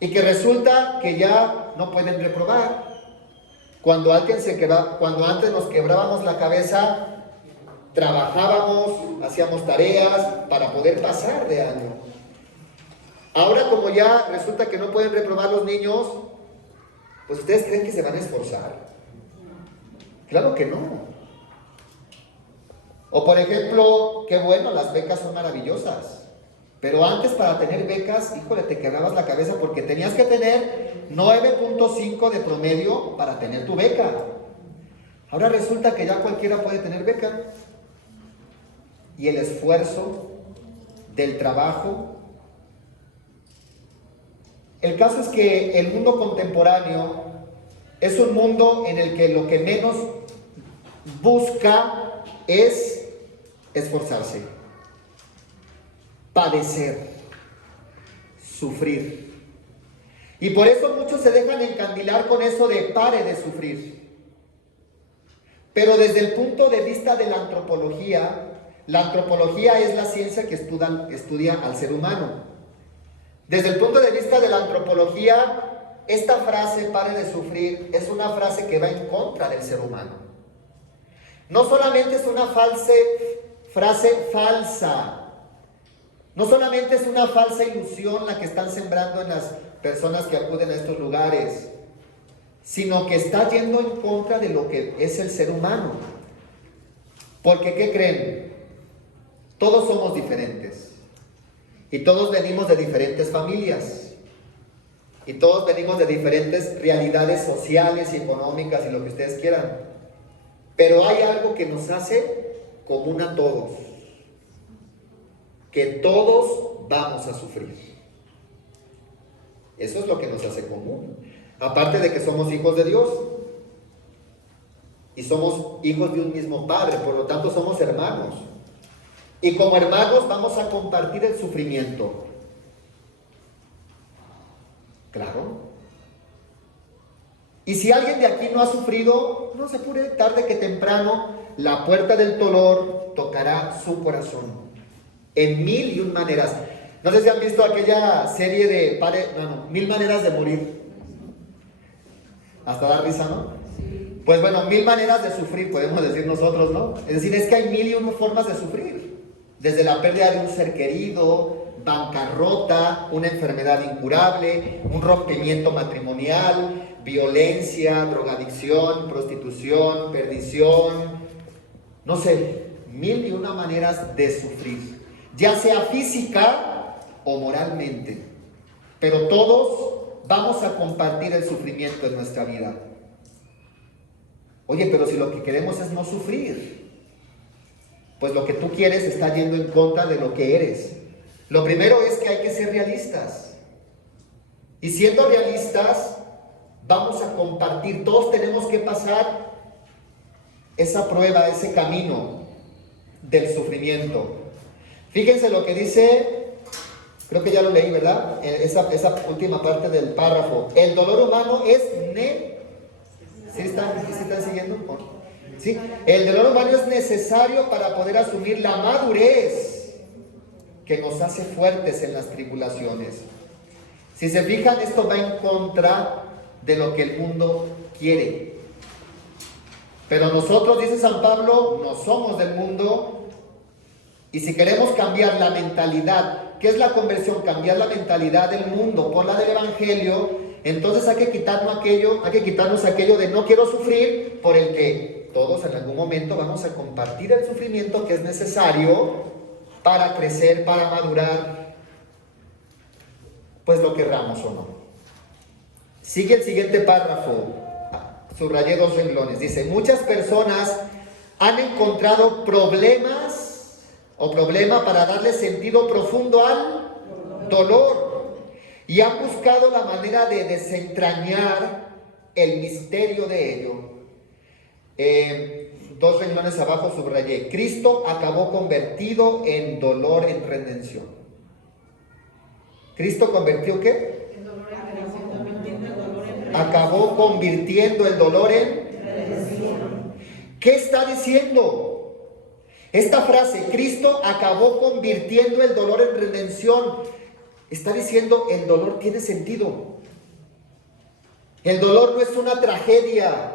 Y que resulta que ya no pueden reprobar. Cuando antes nos quebrábamos la cabeza, trabajábamos, hacíamos tareas para poder pasar de año. Ahora, como ya resulta que no pueden reprobar los niños, pues ¿ustedes creen que se van a esforzar? Claro que no. O por ejemplo, qué bueno, las becas son maravillosas. Pero antes, para tener becas, híjole, te quebrabas la cabeza porque tenías que tener 9.5 de promedio para tener tu beca. Ahora resulta que ya cualquiera puede tener beca. Y el esfuerzo del trabajo. El caso es que el mundo contemporáneo es un mundo en el que lo que menos busca es esforzarse, padecer, sufrir. Y por eso muchos se dejan encandilar con eso de pare de sufrir. Pero desde el punto de vista de la antropología es la ciencia que estudia al ser humano. Desde el punto de vista de la antropología, esta frase, pare de sufrir, es una frase que va en contra del ser humano. No solamente es una frase falsa, no solamente es una falsa ilusión la que están sembrando en las personas que acuden a estos lugares, sino que está yendo en contra de lo que es el ser humano. Porque, ¿qué creen? Todos somos diferentes. Y todos venimos de diferentes familias. Y todos venimos de diferentes realidades sociales y económicas y lo que ustedes quieran. Pero hay algo que nos hace común a todos. Que todos vamos a sufrir. Eso es lo que nos hace común. Aparte de que somos hijos de Dios. Y somos hijos de un mismo Padre. Por lo tanto somos hermanos. Y como hermanos vamos a compartir el sufrimiento. Claro. Y si alguien de aquí no ha sufrido, no se apure, tarde que temprano, la puerta del dolor tocará su corazón. En 1001 maneras. No sé si han visto aquella serie de 1000 maneras de morir. Hasta da risa, ¿no? Pues bueno, 1000 maneras de sufrir, podemos decir nosotros, ¿no? Es decir, es que hay 1001 formas de sufrir. Desde la pérdida de un ser querido, bancarrota, una enfermedad incurable, un rompimiento matrimonial, violencia, drogadicción, prostitución, perdición, no sé, 1001 maneras de sufrir, ya sea física o moralmente. Pero todos vamos a compartir el sufrimiento en nuestra vida. Oye, pero si lo que queremos es no sufrir, pues lo que tú quieres está yendo en contra de lo que eres. Lo primero es que hay que ser realistas. Y siendo realistas, vamos a compartir. Todos tenemos que pasar esa prueba, ese camino del sufrimiento. Fíjense lo que dice, creo que ya lo leí, ¿verdad? Esa última parte del párrafo. El dolor humano es ¿Sí están siguiendo? ¿Sí? El dolor humano es necesario para poder asumir la madurez que nos hace fuertes en las tribulaciones. Si se fijan, esto va en contra de lo que el mundo quiere. Pero nosotros, dice San Pablo, no somos del mundo. Y si queremos cambiar la mentalidad, ¿qué es la conversión? Cambiar la mentalidad del mundo por la del Evangelio. Entonces hay que quitarnos aquello de no quiero sufrir, por el que todos en algún momento vamos a compartir el sufrimiento que es necesario para crecer, para madurar, pues lo querramos o no. Sigue el siguiente párrafo, subrayé 2 renglones, dice: muchas personas han encontrado problema para darle sentido profundo al dolor y han buscado la manera de desentrañar el misterio de ello. 2 renglones abajo subrayé: Cristo acabó convertido en dolor en redención. ¿Cristo convirtió qué? Acabó convirtiendo el dolor en redención. ¿Qué está diciendo? Esta frase, Cristo acabó convirtiendo el dolor en redención, está diciendo el dolor tiene sentido. El dolor no es una tragedia.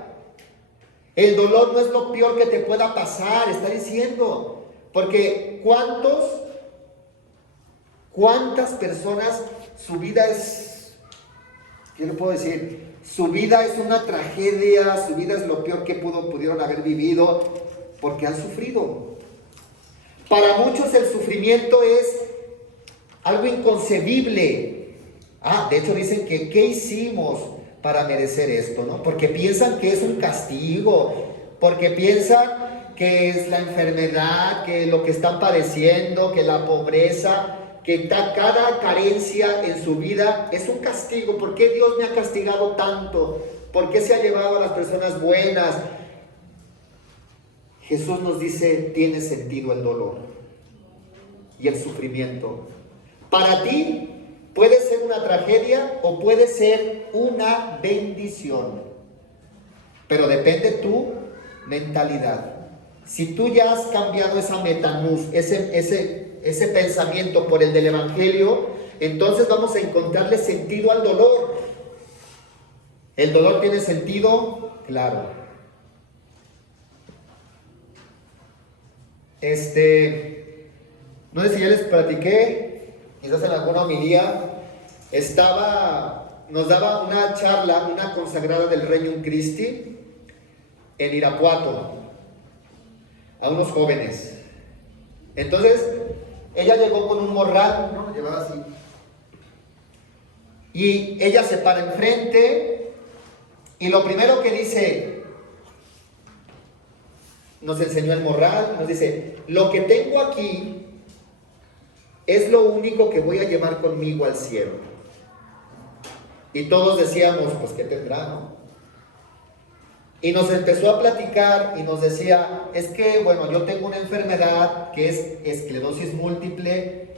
El dolor no es lo peor que te pueda pasar, está diciendo. Porque ¿cuántas personas su vida es, ¿qué le puedo decir? Su vida es una tragedia, su vida es lo peor que pudieron haber vivido, porque han sufrido. Para muchos el sufrimiento es algo inconcebible. De hecho dicen que ¿qué hicimos para merecer esto, no? Porque piensan que es un castigo, porque piensan que es la enfermedad, que lo que están padeciendo, que la pobreza, que cada carencia en su vida es un castigo. ¿Por qué Dios me ha castigado tanto? ¿Por qué se ha llevado a las personas buenas? Jesús nos dice, tiene sentido el dolor y el sufrimiento. Para ti puede ser una tragedia o puede ser una bendición, pero depende tu mentalidad. Si tú ya has cambiado esa metanús, ese pensamiento por el del Evangelio, entonces vamos a encontrarle sentido al dolor. ¿El dolor tiene sentido? Claro. No sé si ya les platiqué, quizás en alguna homilía, nos daba una charla, una consagrada del Regnum Christi en Irapuato, a unos jóvenes. Entonces, ella llegó con un morral, ¿no? Llevaba así. Y ella se para enfrente y lo primero que dice, nos enseñó el morral, nos dice, lo que tengo aquí es lo único que voy a llevar conmigo al cielo. Y todos decíamos, pues ¿qué tendrá, no? Y nos empezó a platicar y nos decía, es que, bueno, yo tengo una enfermedad que es esclerosis múltiple.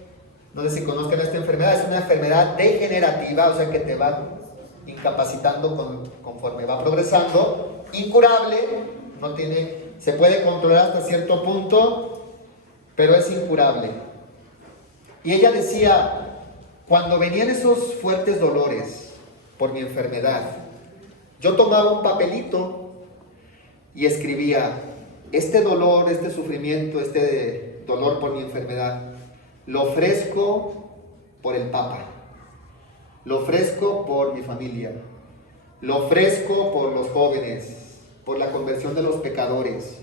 No sé si conozcan esta enfermedad, es una enfermedad degenerativa, o sea que te va incapacitando conforme va progresando, incurable, se puede controlar hasta cierto punto, pero es incurable. Y ella decía, cuando venían esos fuertes dolores por mi enfermedad, yo tomaba un papelito y escribía, este dolor, este sufrimiento, este dolor por mi enfermedad, lo ofrezco por el Papa, lo ofrezco por mi familia, lo ofrezco por los jóvenes, por la conversión de los pecadores,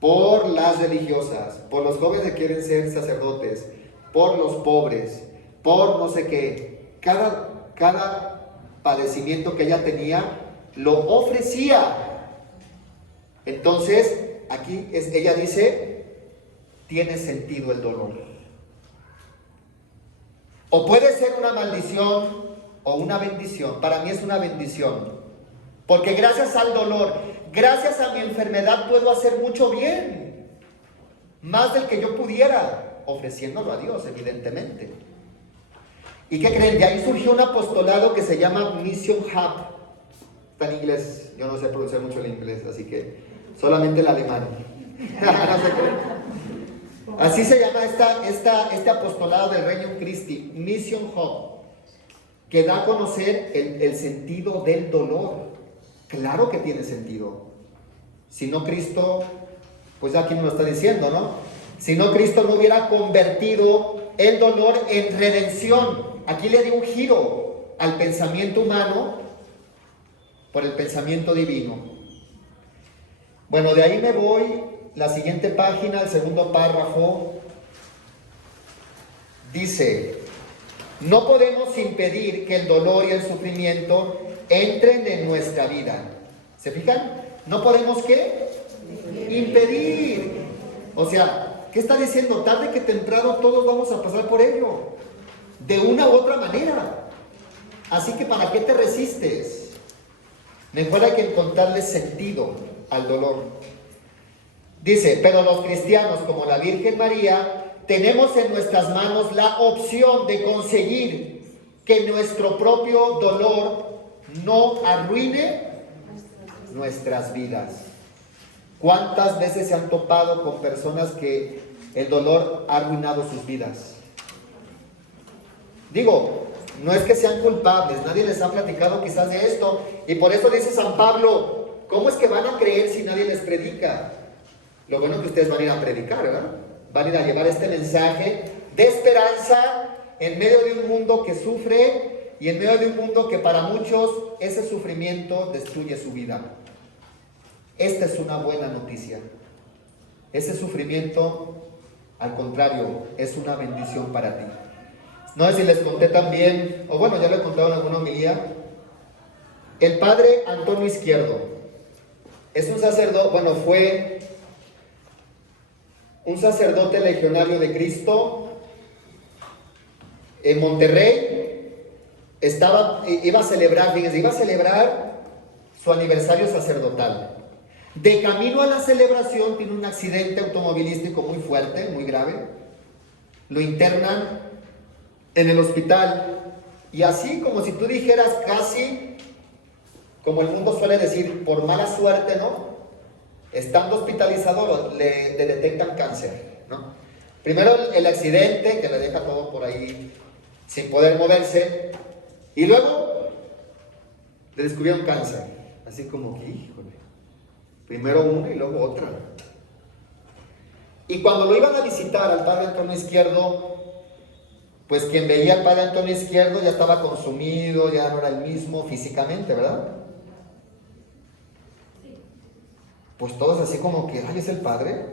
por las religiosas, por los jóvenes que quieren ser sacerdotes, por los pobres, por no sé qué. Cada padecimiento que ella tenía, lo ofrecía. Entonces, aquí ella dice, tiene sentido el dolor. O puede ser una maldición o una bendición. Para mí es una bendición. Porque gracias al dolor, gracias a mi enfermedad puedo hacer mucho bien. Más del que yo pudiera, ofreciéndolo a Dios, evidentemente. ¿Y qué creen? De ahí surgió un apostolado que se llama Mission Hub. Está en inglés, yo no sé pronunciar mucho el inglés, así que solamente el alemán. Así se llama este apostolado del Regnum Christi, Mission Hub, que da a conocer el sentido del dolor. Claro que tiene sentido. Si no Cristo, pues ya aquí nos lo está diciendo, ¿no? Si no Cristo no hubiera convertido el dolor en redención. Aquí le dio un giro al pensamiento humano por el pensamiento divino. Bueno, de ahí me voy, la siguiente página, el segundo párrafo, dice, no podemos impedir que el dolor y el sufrimiento entren en nuestra vida. ¿Se fijan? No podemos, ¿qué? Impedir. O sea, ¿qué está diciendo? Tarde que temprano todos vamos a pasar por ello, de una u otra manera. Así que ¿para qué te resistes? Mejor hay que encontrarle sentido al dolor. Dice, pero los cristianos, como la Virgen María, tenemos en nuestras manos la opción de conseguir que nuestro propio dolor no arruine nuestras vidas. ¿Cuántas veces se han topado con personas que el dolor ha arruinado sus vidas? Digo, no es que sean culpables, nadie les ha platicado quizás de esto, y por eso dice San Pablo, ¿cómo es que van a creer si nadie les predica? Lo bueno es que ustedes van a ir a predicar, ¿verdad? Van a ir a llevar este mensaje de esperanza en medio de un mundo que sufre y en medio de un mundo que para muchos ese sufrimiento destruye su vida. Esta es una buena noticia. Ese sufrimiento, al contrario, es una bendición para ti. No sé si les conté también, o bueno, ya lo he contado en alguna homilía, el padre Antonio Izquierdo es un sacerdote, bueno, fue un sacerdote legionario de Cristo en Monterrey. Iba a celebrar, fíjense, iba a celebrar su aniversario sacerdotal. De camino a la celebración tiene un accidente automovilístico muy fuerte, muy grave. Lo internan en el hospital y así como si tú dijeras casi, como el mundo suele decir, por mala suerte, ¿no? Estando hospitalizado le detectan cáncer, ¿no? Primero el accidente que le deja todo por ahí sin poder moverse y luego le descubrieron cáncer, así como que, híjole, primero una y luego otra. Y cuando lo iban a visitar al padre Antonio Izquierdo, pues quien veía al padre Antonio Izquierdo ya estaba consumido, ya no era el mismo físicamente, ¿verdad? Pues todos así como que, ay, es el padre.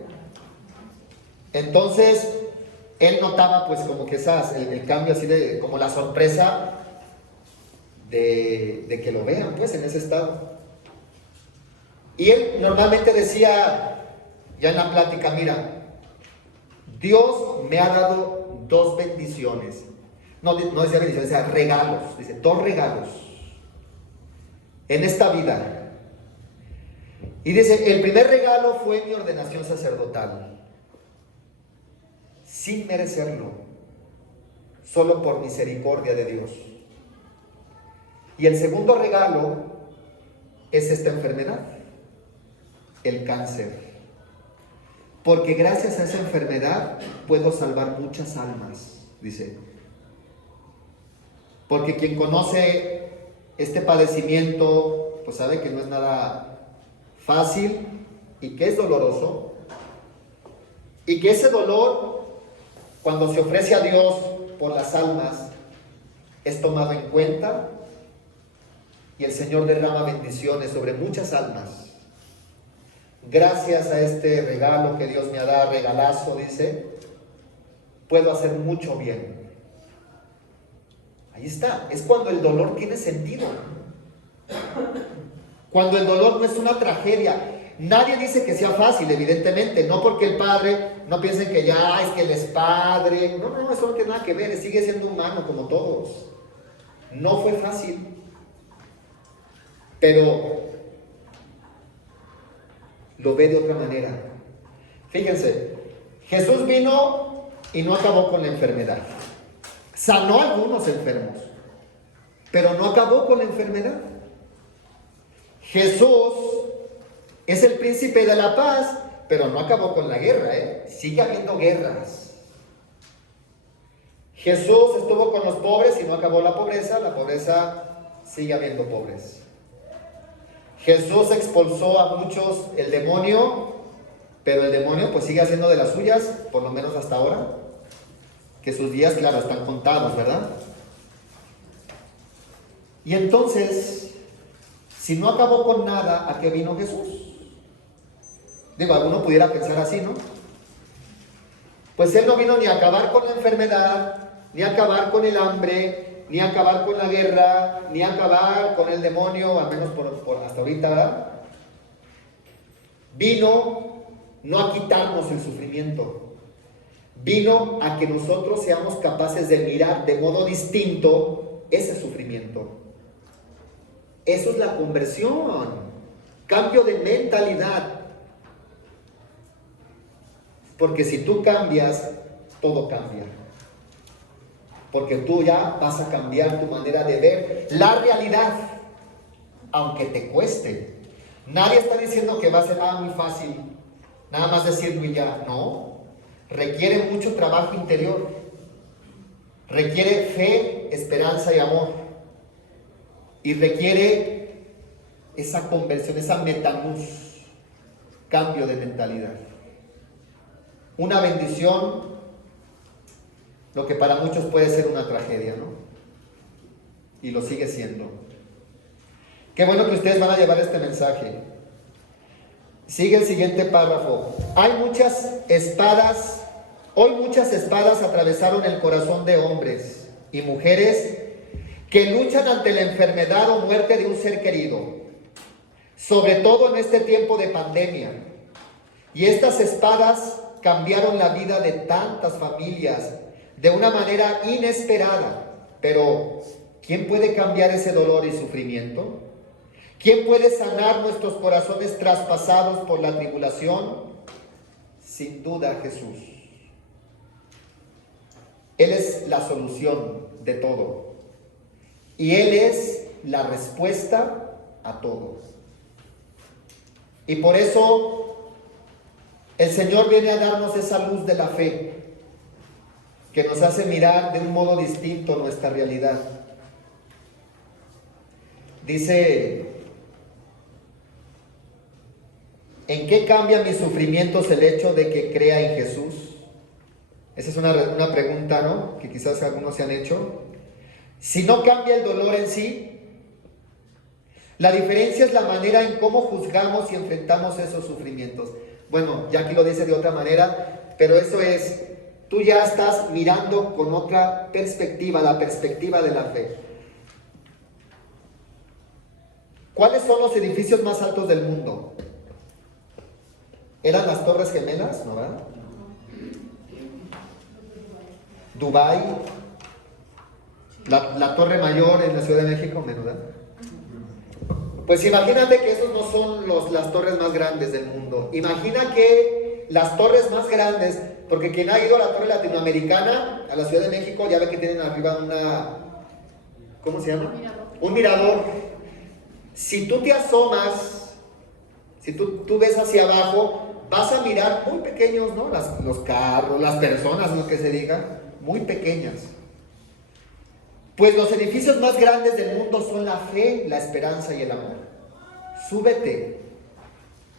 Entonces, él notaba pues como que el cambio así de, como la sorpresa de que lo vean pues en ese estado. Y él normalmente decía, ya en la plática, mira, Dios me ha dado 2 bendiciones. No decía bendiciones, decía regalos. Dice, 2 regalos en esta vida. Y dice, el primer regalo fue mi ordenación sacerdotal. Sin merecerlo. Solo por misericordia de Dios. Y el segundo regalo es esta enfermedad. El cáncer. Porque gracias a esa enfermedad puedo salvar muchas almas, dice. Porque quien conoce este padecimiento, pues sabe que no es nada fácil y que es doloroso. Y que ese dolor, cuando se ofrece a Dios por las almas, es tomado en cuenta y el Señor derrama bendiciones sobre muchas almas. Gracias a este regalo que Dios me ha dado, regalazo, dice, puedo hacer mucho bien. Ahí está, es cuando el dolor tiene sentido. Cuando el dolor no es una tragedia. Nadie dice que sea fácil, evidentemente, no porque el padre, no piensen que ya, es que él es padre. No, eso no tiene nada que ver, sigue siendo humano como todos. No fue fácil. Pero lo ve de otra manera. Fíjense, Jesús vino y no acabó con la enfermedad. Sanó a algunos enfermos, pero no acabó con la enfermedad. Jesús es el príncipe de la paz, pero no acabó con la guerra, Sigue habiendo guerras. Jesús estuvo con los pobres y no acabó la pobreza sigue habiendo pobres. Jesús expulsó a muchos el demonio, pero el demonio pues sigue haciendo de las suyas, por lo menos hasta ahora, que sus días, claro, están contados, ¿verdad? Y entonces, si no acabó con nada, ¿a qué vino Jesús? Digo, alguno pudiera pensar así, ¿no? Pues Él no vino ni a acabar con la enfermedad, ni a acabar con el hambre, ni a acabar con la guerra, ni a acabar con el demonio, al menos por hasta ahorita, ¿verdad? Vino no a quitarnos el sufrimiento, vino a que nosotros seamos capaces de mirar de modo distinto ese sufrimiento. Eso es la conversión, cambio de mentalidad. Porque si tú cambias, todo cambia. Porque tú ya vas a cambiar tu manera de ver la realidad, aunque te cueste. Nadie está diciendo que va a ser muy fácil, nada más decirlo y ya. No, requiere mucho trabajo interior. Requiere fe, esperanza y amor. Y requiere esa conversión, esa metanús, cambio de mentalidad. Una bendición, lo que para muchos puede ser una tragedia, ¿no? Y lo sigue siendo. Qué bueno que ustedes van a llevar este mensaje. Sigue el siguiente párrafo. Hay muchas espadas, hoy muchas espadas atravesaron el corazón de hombres. y mujeres que luchan ante la enfermedad o muerte de un ser querido, sobre todo en este tiempo de pandemia. Y estas espadas cambiaron la vida de tantas familias de una manera inesperada. Pero, ¿quién puede cambiar ese dolor y sufrimiento? ¿Quién puede sanar nuestros corazones traspasados por la tribulación? Sin duda, Jesús. Él es la solución de todo. Y Él es la respuesta a todo. Y por eso el Señor viene a darnos esa luz de la fe que nos hace mirar de un modo distinto nuestra realidad. Dice, ¿en qué cambia mis sufrimientos el hecho de que crea en Jesús? Esa es una pregunta, ¿no?, que quizás algunos se han hecho. Si no cambia el dolor en sí, la diferencia es la manera en cómo juzgamos y enfrentamos esos sufrimientos. Bueno, ya aquí lo dice de otra manera, pero eso es, tú ya estás mirando con otra perspectiva, la perspectiva de la fe. ¿Cuáles son los edificios más altos del mundo? ¿Eran las Torres Gemelas? ¿No, verdad? Dubái, la Torre Mayor en la Ciudad de México, ¿verdad? Pues imagínate que esos no son las torres más grandes del mundo. Imagina que las torres más grandes, porque quien ha ido a la Torre Latinoamericana, a la Ciudad de México, ya ve que tienen arriba ¿cómo se llama? Un mirador. Si tú te asomas, si tú ves hacia abajo, vas a mirar muy pequeños, ¿no? Los carros, las personas, lo que se diga, muy pequeñas. Pues los edificios más grandes del mundo son la fe, la esperanza y el amor. Súbete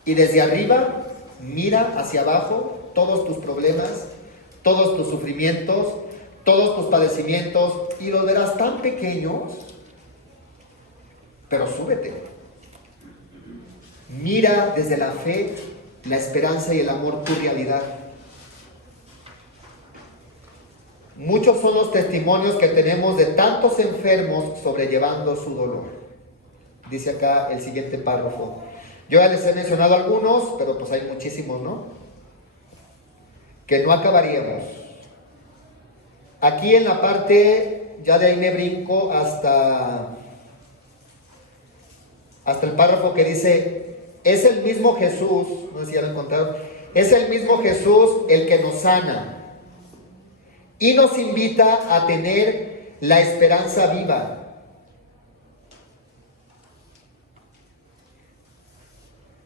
y desde arriba mira hacia abajo todos tus problemas, todos tus sufrimientos, todos tus padecimientos, y los verás tan pequeños, pero súbete. Mira desde la fe, la esperanza y el amor tu realidad. Muchos son los testimonios que tenemos de tantos enfermos sobrellevando su dolor. Dice acá el siguiente párrafo. Yo ya les he mencionado algunos, pero pues hay muchísimos, ¿no? Que no acabaríamos. Aquí en la parte, ya de ahí me brinco hasta el párrafo que dice, es el mismo Jesús, no sé si ya lo encontraron, es el mismo Jesús el que nos sana y nos invita a tener la esperanza viva.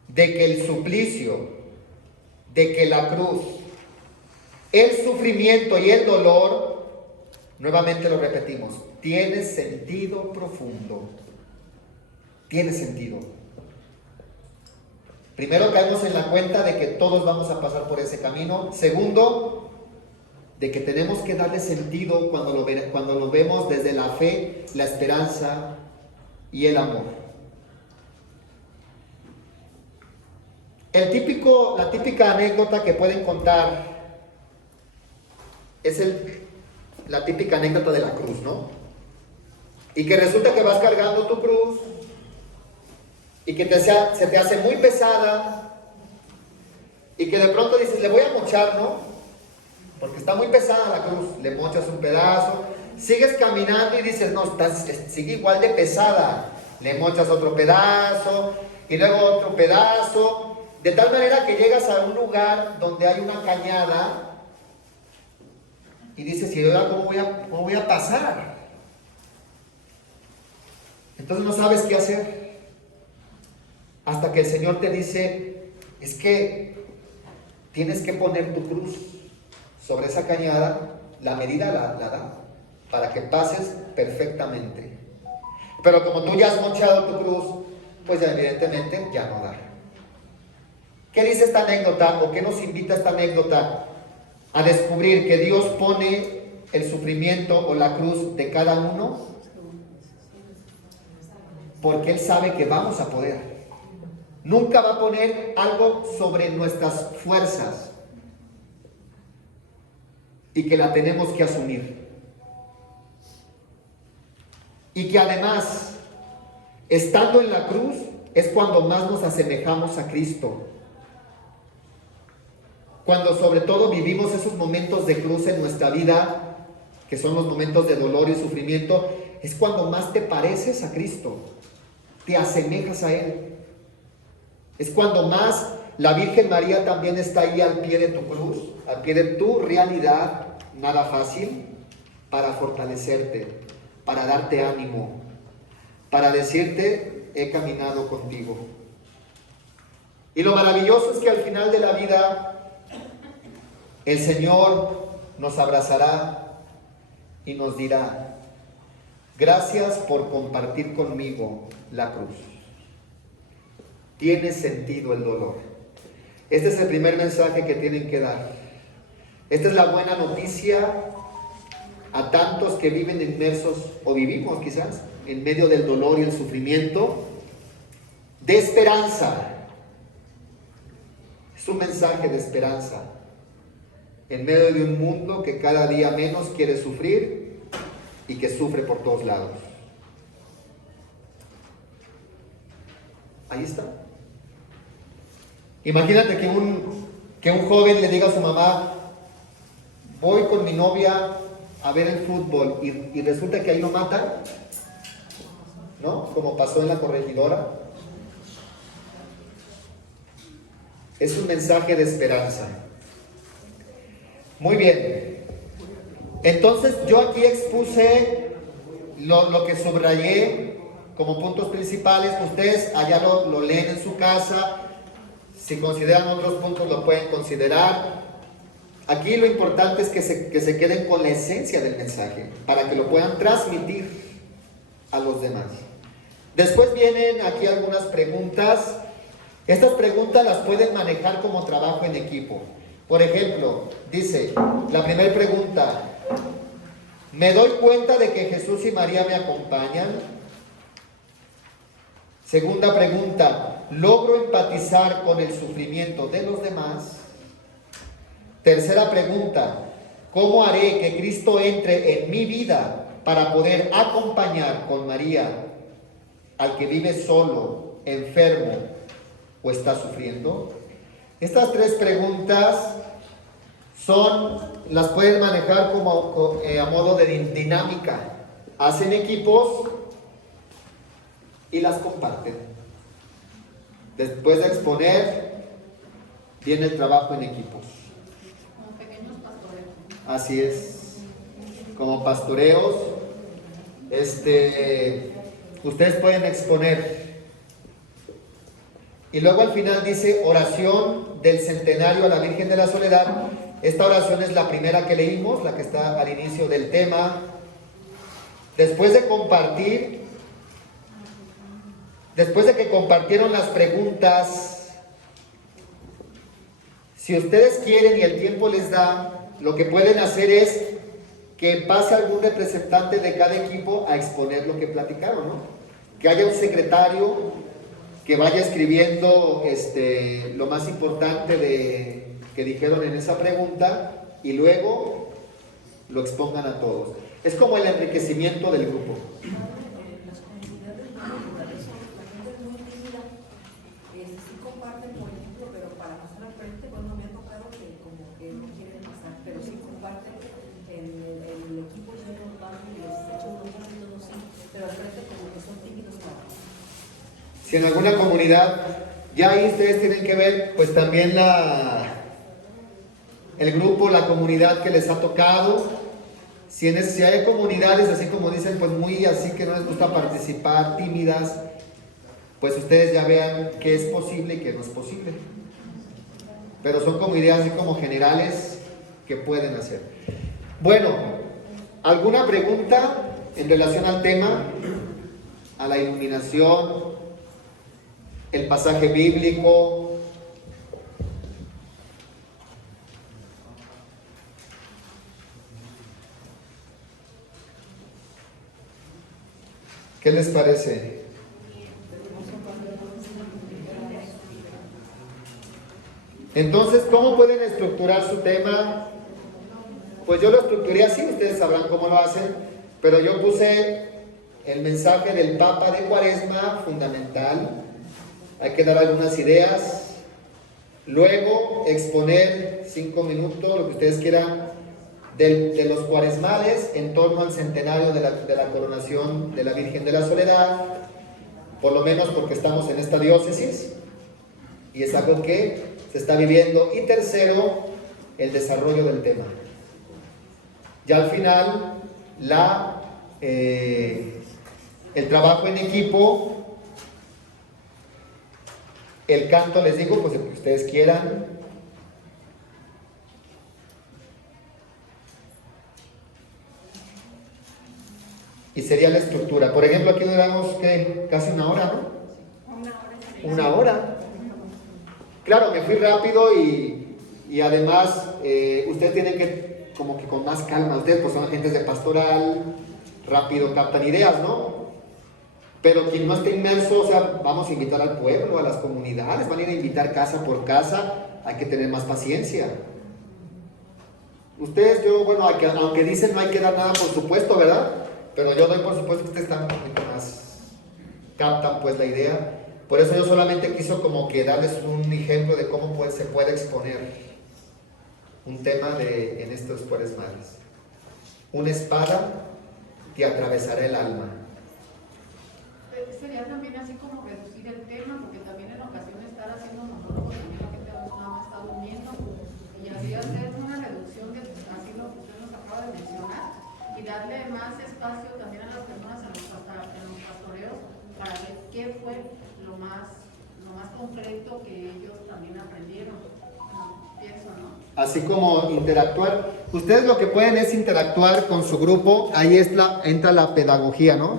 De que el suplicio, de que la cruz, el sufrimiento y el dolor, nuevamente lo repetimos, tiene sentido profundo. Tiene sentido. Primero, caemos en la cuenta de que todos vamos a pasar por ese camino. Segundo, de que tenemos que darle sentido cuando lo vemos desde la fe, la esperanza y el amor. La típica anécdota que pueden contar es la típica anécdota de la cruz, ¿no? Y que resulta que vas cargando tu cruz y que se te hace muy pesada y que de pronto dices, le voy a mochar, ¿no? Porque está muy pesada la cruz, le mochas un pedazo, sigues caminando y dices, no, sigue igual de pesada, le mochas otro pedazo y luego otro pedazo, de tal manera que llegas a un lugar donde hay una cañada y dices, ¿y ahora cómo voy a pasar? Entonces no sabes qué hacer, hasta que el Señor te dice, es que tienes que poner tu cruz sobre esa cañada, la medida la da, para que pases perfectamente. Pero como tú ya has mochado tu cruz, pues ya evidentemente ya no da. ¿Qué dice esta anécdota o qué nos invita esta anécdota? A descubrir que Dios pone el sufrimiento o la cruz de cada uno porque Él sabe que vamos a poder. Nunca va a poner algo sobre nuestras fuerzas y que la tenemos que asumir. y que además, estando en la cruz, es cuando más nos asemejamos a Cristo. Cuando sobre todo vivimos esos momentos de cruz en nuestra vida, que son los momentos de dolor y sufrimiento, es cuando más te pareces a Cristo, te asemejas a Él. Es cuando más la Virgen María también está ahí al pie de tu cruz, al pie de tu realidad, nada fácil, para fortalecerte, para darte ánimo, para decirte, he caminado contigo. Y lo maravilloso es que al final de la vida, el Señor nos abrazará y nos dirá, gracias por compartir conmigo la cruz. Tiene sentido el dolor. Este es el primer mensaje que tienen que dar. Esta es la buena noticia a tantos que viven inmersos, o vivimos quizás, en medio del dolor y el sufrimiento, de esperanza. Es un mensaje de esperanza en medio de un mundo que cada día menos quiere sufrir y que sufre por todos lados. Ahí está. Imagínate que un joven le diga a su mamá, voy con mi novia a ver el fútbol y resulta que ahí lo matan, ¿no? Como pasó en La Corregidora. Es un mensaje de esperanza. Muy bien. Entonces yo aquí expuse lo que subrayé como puntos principales. Ustedes allá lo leen en su casa. Si consideran otros puntos lo pueden considerar. Aquí lo importante es que se queden con la esencia del mensaje para que lo puedan transmitir a los demás. Después vienen aquí algunas preguntas. Estas preguntas las pueden manejar como trabajo en equipo. Por ejemplo, dice la primera pregunta, ¿me doy cuenta de que Jesús y María me acompañan? Segunda pregunta, ¿logro empatizar con el sufrimiento de los demás? Tercera pregunta, ¿cómo haré que Cristo entre en mi vida para poder acompañar con María al que vive solo, enfermo o está sufriendo? Estas tres preguntas las pueden manejar como a modo de dinámica. Hacen equipos y las comparten. Después de exponer, viene el trabajo en equipos. Como pequeños pastoreos. Así es. Como pastoreos, ustedes pueden exponer. Y luego al final dice oración del centenario a la Virgen de la Soledad. Esta oración es la primera que leímos, la que está al inicio del tema. Después de compartir, después de que compartieron las preguntas, si ustedes quieren y el tiempo les da, lo que pueden hacer es que pase algún representante de cada equipo a exponer lo que platicaron, ¿no? Que haya un secretario que vaya escribiendo lo más importante que dijeron en esa pregunta y luego lo expongan a todos. Es como el enriquecimiento del grupo. Las comunidades locales son la gente es muy tímida, sí comparten, por ejemplo, pero para pasar al frente, bueno, me ha tocado que como que no quieren pasar, pero sí comparten en el equipo, yo los bajo y les echo bromas y todo sí, pero al frente como que son tímidos para. Si en alguna comunidad, ya ahí ustedes tienen que ver, pues también el grupo, la comunidad que les ha tocado. Si hay comunidades, así como dicen, pues muy así que no les gusta participar, tímidas, pues ustedes ya vean qué es posible y qué no es posible. Pero son como ideas así como generales que pueden hacer. Bueno, ¿alguna pregunta en relación al tema? A la iluminación, el pasaje bíblico. ¿Qué les parece? Entonces, ¿cómo pueden estructurar su tema? Pues yo lo estructuré así, ustedes sabrán cómo lo hacen, pero yo puse el mensaje del Papa de Cuaresma, fundamental. Hay que dar algunas ideas. Luego, exponer 5 minutos, lo que ustedes quieran, de los cuaresmales en torno al centenario de la coronación de la Virgen de la Soledad, por lo menos porque estamos en esta diócesis y es algo que se está viviendo. Y tercero, el desarrollo del tema. Ya al final, el trabajo en equipo, el canto, les digo, pues el que ustedes quieran. Y sería la estructura. Por ejemplo, aquí duramos, ¿qué? Casi una hora, ¿no? Una hora. Claro, me fui rápido y además ustedes tienen que, como que con más calma, ustedes pues son agentes de pastoral, rápido captan ideas, ¿no? Pero quien no esté inmerso, o sea, vamos a invitar al pueblo, a las comunidades, van a ir a invitar casa por casa, hay que tener más paciencia. Ustedes, bueno, aunque dicen no hay que dar nada, por supuesto, ¿verdad? Pero yo doy por supuesto que ustedes están un poquito más, captan pues la idea. Por eso yo solamente quiso como que darles un ejemplo de cómo se puede exponer un tema en estos cuaresmales. Una espada te atravesará el alma. Sería también así como reducir el tema, porque también en ocasiones estar haciendo monólogos, también la gente nada más está durmiendo, y así hacer una reducción de así lo que usted nos acaba de mencionar, y darle más espacio también a las personas en los pastoreos para ver qué fue lo más concreto que ellos también aprendieron. Pienso, ¿no? Así como interactuar. Ustedes lo que pueden es interactuar con su grupo, ahí entra la pedagogía, ¿no?